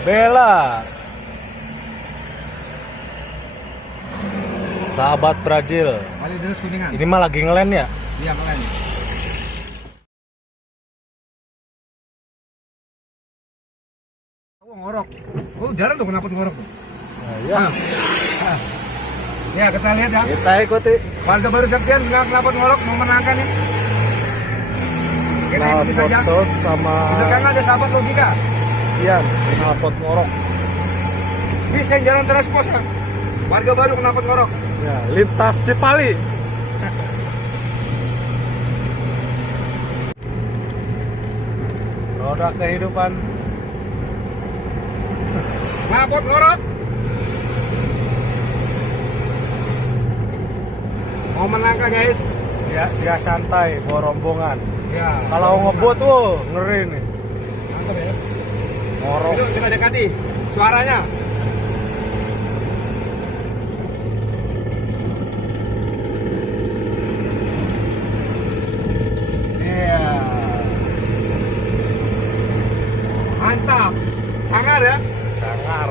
Bella, sahabat Brazil. Kali terus kuningan. Ini mah lagi ngelen ya? Iya, ngelen. Oh, ngorok. Oh, jarang tuh kenapa ngorok tuh. Nah, ya. Ya, kita lihat ya. Kita ikuti. Warga baru Septian kenapa ngorok mau menangkan nih. Kita ikuti saja. Sos sama Belakang ada sahabat logika. Ian, knalpot ngorok. Bisa yang jalan terus pos. Warga baru kenapa ngorok. Ya, lintas Cipali. Roda kehidupan. Knalpot ngorok. Mau menangkah guys. Ya, dia santai bawa rombongan. Ya. Kalau ngebut tuh ngeri nih. Mantap ya. Ngorok. Itu kita dekati suaranya. Iya. Mantap. Sangar ya. Sangar.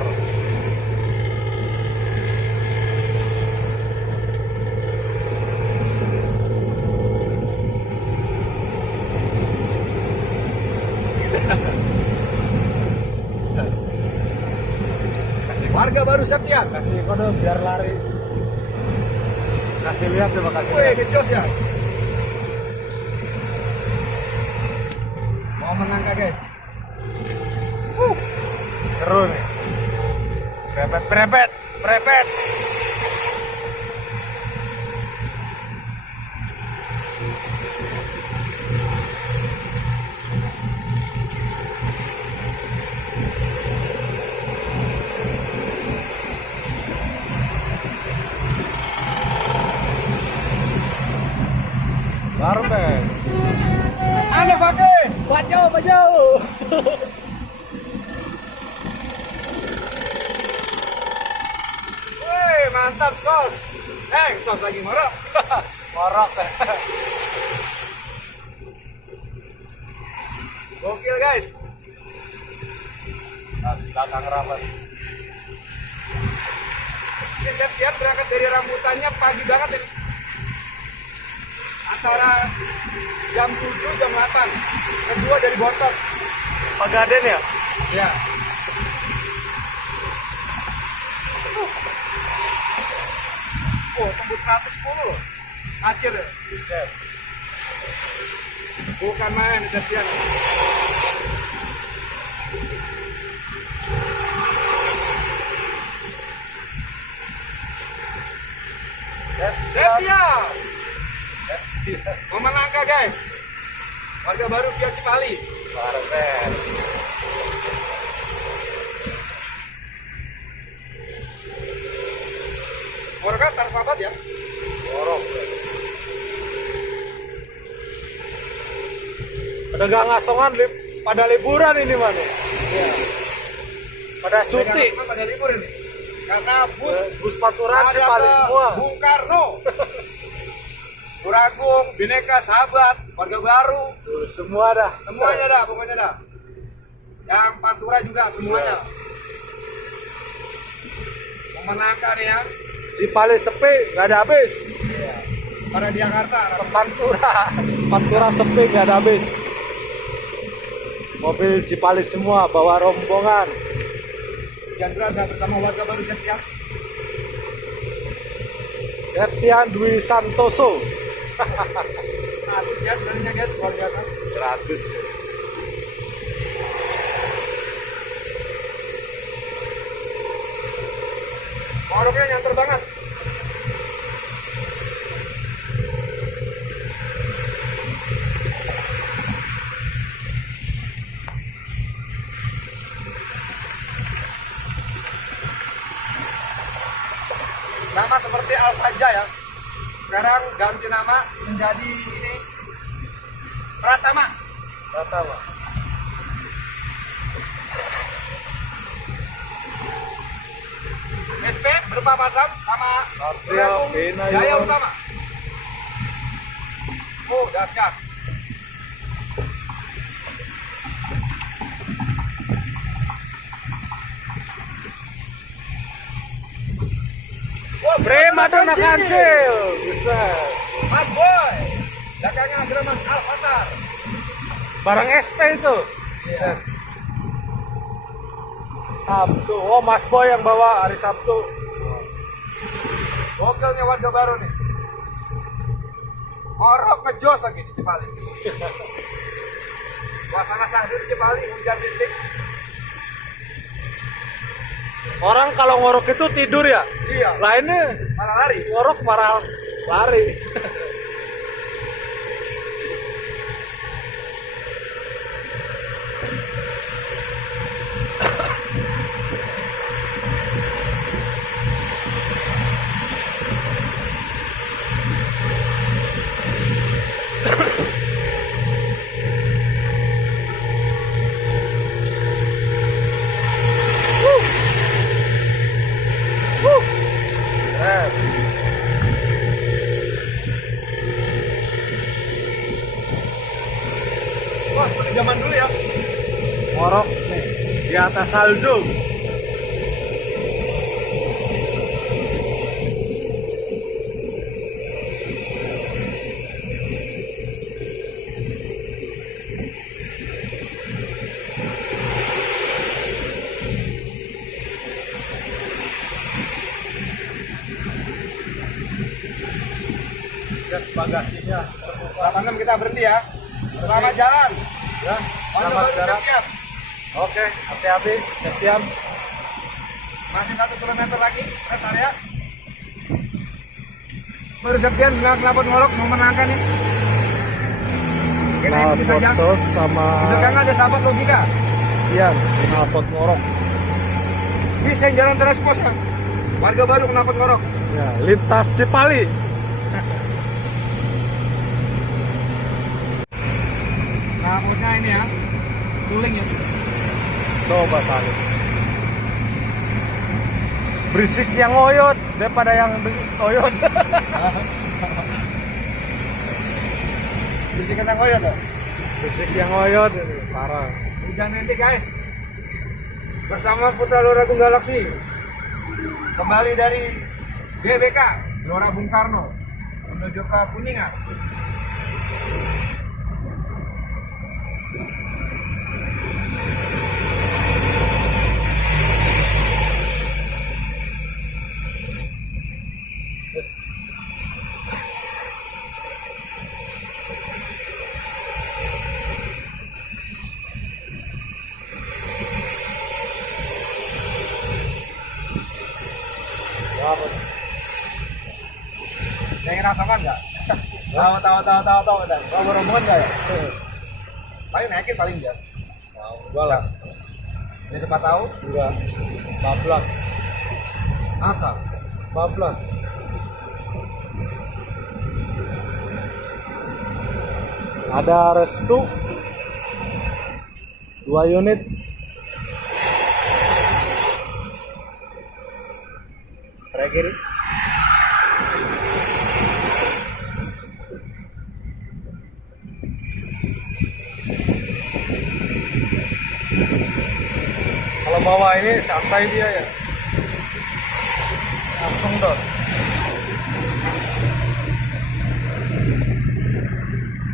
Warga baru Septian. Kasih kode biar lari. Kasih lihat coba kasih Wih, lihat. gejos ya. Mau menangkah guys. Seru nih. Prepet, prepet, prepet. Barbel. Ada pakai. Bajau. Wih, mantap sos. Sos lagi ngorok. Ngorok. Gokil guys. Tas belakang rapat. Ini Septian berangkat dari rambutannya pagi banget ini. Antara jam 7 jam 8. Kedua dari Bontot. Pagaden ya? Ya. Oh, tembus 110 loh. Acir ya. Buset. Bukan main Septian. Septian. Memenangkan guys. Warga baru via Cipali. Barbel. Warga tersahabat ya. Ngorok. Pedagang ngasongan pada liburan ini mana? Iya. Pada cuti. Pada libur ini. Karena Bus Panturan ada Cipali ke semua. Bung Karno. Puragung, Bineka, Sahabat, warga baru, Tuh, semua dah. semuanya dah, pokoknya dah. Yang Pantura juga semuanya. Memenangkan ya. Cipali sepi, nggak ada habis. Iya. Pada di Jakarta. Pantura sepi, nggak ada habis. Mobil Cipali semua bawa rombongan. Jandra saya bersama warga baru Septian. Septian Dwi Santoso. Gratis guys, sebenarnya guys, luar biasa. Gratis. Ngoroknya nyantar banget. Nama seperti Alfaja ya. Sekarang ganti nama menjadi ini Pratama. Pertama. SP berupa pasang sama Satria Puragung Benayon. Jaya Utama. Oh, dahsyat. Primadona kancil. Bisa. Mas Boy. Belakangnya ada Mas Alfatar. Barang SP itu. Iya. Sabtu. Oh, Mas Boy yang bawa hari Sabtu. Gokilnya warga baru nih. Orok ngejos lagi di Cipali. Suasana sahdu di Cipali, hujan rintik. Orang kalau ngorok itu tidur ya. Iya. Lainnya Malah lari. ngorok marah lari. Wah, seperti zaman dulu ya. Ngorok nih di atas salju. Lihat bagasinya. Lapangan kita berhenti ya. Selamat jalan. Ya, Warga selamat baru jalan. siap-siap. Oke, hati-hati, setiap. Masih 1 kilometer lagi rest area. Baru sekian kenapa ngorok mau menangkan nih. Kita ikuti saja. Sos sama Di belakang ada sahabat logika. Ian, knalpot ngorok. Bis yang jalan terus pos ya. Warga baru kenapa ngorok. Ya, lintas Cipali. Knalpotnya ini ya. Suling ya. Coba salib. Berisik yang ngoyot daripada yang oyot. Bisikan yang ngoyot loh. Berisik yang ngoyot ini parah. Hujan rintik guys. Bersama Putra Lora Gung Galaksi. Kembali dari GBK Gelora Bung Karno menuju ke Kuningan. Terus apa? Yang rasakan nggak? Tahu dan kalau beromongan nggak ya? Paling naikin paling dia. Gua lah. Ini sempat tahu? Enggak. 14. Asal. 14. Ada restu 2 unit. Terakhir kalau bawa ini santai dia ya, langsung dong.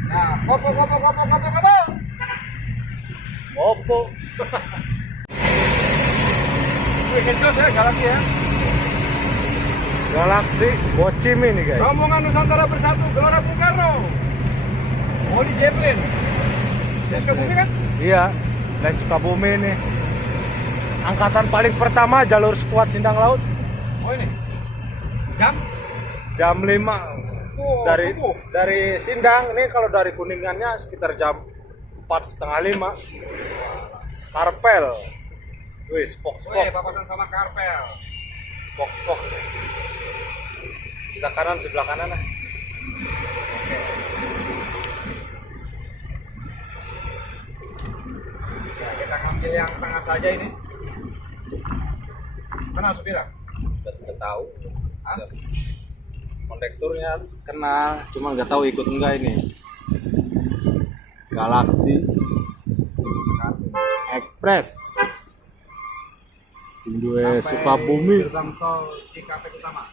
Nah, kopo. Oppo. Bikin terus ya Galaxy ya. Galaxy Bocimi nih guys. Rombongan Nusantara Bersatu Gelora Bung Karno. Mau di Zeppelin. Sukabumi kan? Iya, dan Sukabumi nih. Angkatan paling pertama jalur skuad Sindang Laut. Oh ini. Jam? Jam 5 Oh, dari subuh. dari Sindang ini, kalau dari Kuningannya sekitar jam 4:30. Karpel. Wih, spok. Weh, papasan sama Karpel. Spok. Kita kanan, sebelah kanan lah. Ya, kita ngambil yang tengah saja ini. Kenal supir? Nggak tahu. Hah? Kondekturnya kenal, cuma nggak tahu ikut enggak ini. Galaxy Express. Sindue Sampai Sukabumi. gerbang tol Cikampek Utama.